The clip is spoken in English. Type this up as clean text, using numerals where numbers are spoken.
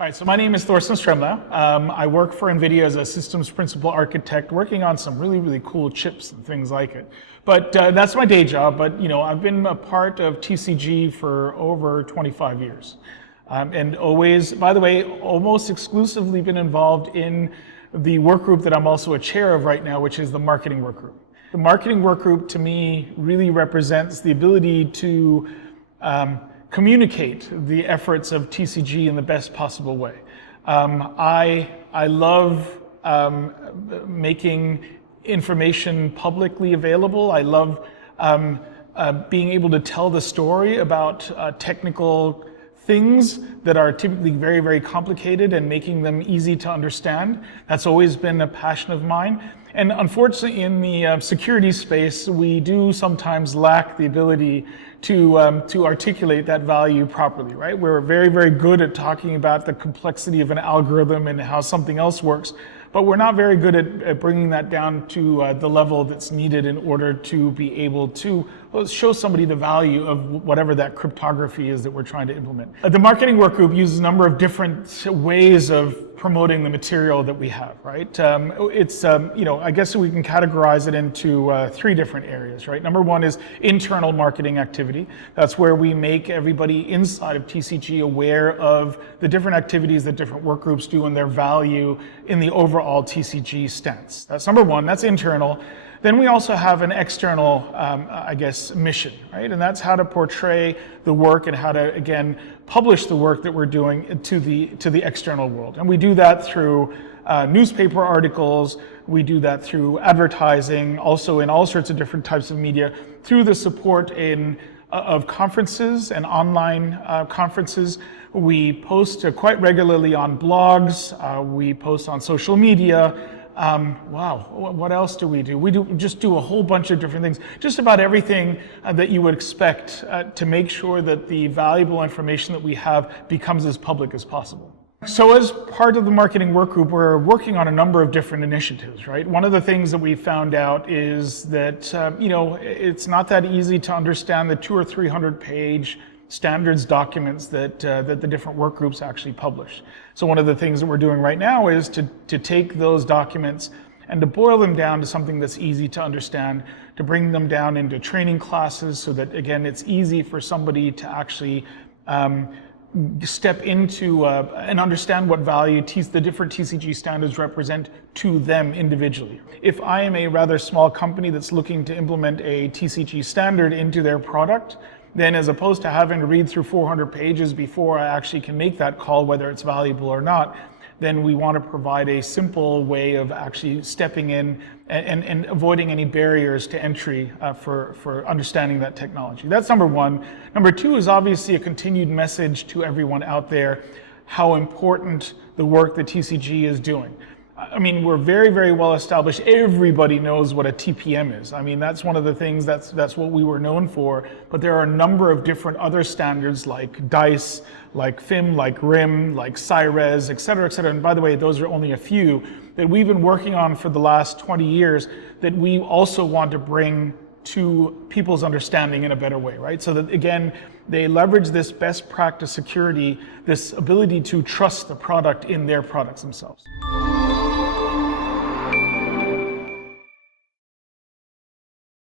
All right, so my name is Thorsten Stremlau. I work for NVIDIA as a systems principal architect, working on some really cool chips and things like it. But that's my day job. But I've been a part of TCG for over 25 years, and always, by the way, almost exclusively been involved in the work group that I'm also a chair of right now, which is the Marketing Work Group. The Marketing Work Group, to me, really represents the ability to communicate the efforts of TCG in the best possible way. I love making information publicly available. I love being able to tell the story about technical things that are typically very complicated and making them easy to understand. That's always been a passion of mine. And unfortunately, in the security space, we do sometimes lack the ability to articulate that value properly, right? We're very good at talking about the complexity of an algorithm and how something else works, but we're not very good at bringing that down to the level that's needed in order to be able to show somebody the value of whatever that cryptography is that we're trying to implement. The Marketing Work Group uses a number of different ways of promoting the material that we have, right? It's, I guess we can categorize it into three different areas, right? Number one is internal marketing activity. That's where we make everybody inside of TCG aware of the different activities that different work groups do and their value in the overall TCG stance. That's number one, that's internal. Then we also have an external, mission, right? And that's how to portray the work and how to, again, publish the work that we're doing to the external world. And we do that through newspaper articles, we do that through advertising, also in all sorts of different types of media, through the support of conferences and online conferences. We post quite regularly on blogs, we post on social media. What else do? We just do a whole bunch of different things, just about everything that you would expect to make sure that the valuable information that we have becomes as public as possible. So as part of the Marketing Work Group, we're working on a number of different initiatives, right? One of the things that we found out is that, it's not that easy to understand the 200 or 300 page standards documents that the different work groups actually publish. So one of the things that we're doing right now is to take those documents and to boil them down to something that's easy to understand, to bring them down into training classes so that, again, it's easy for somebody to actually step into and understand what value the different TCG standards represent to them individually. If I am a rather small company that's looking to implement a TCG standard into their product, then as opposed to having to read through 400 pages before I actually can make that call, whether it's valuable or not, then we want to provide a simple way of actually stepping in and avoiding any barriers to entry for understanding that technology. That's number one. Number two is obviously a continued message to everyone out there how important the work that TCG is doing. I mean, we're very well established. Everybody knows what a TPM is. I mean, that's one of the things, that's what we were known for. But there are a number of different other standards like DICE, like FIM, like RIM, like CIRES, et cetera, et cetera. And by the way, those are only a few that we've been working on for the last 20 years that we also want to bring to people's understanding in a better way, right? So that, again, they leverage this best practice security, this ability to trust the product in their products themselves.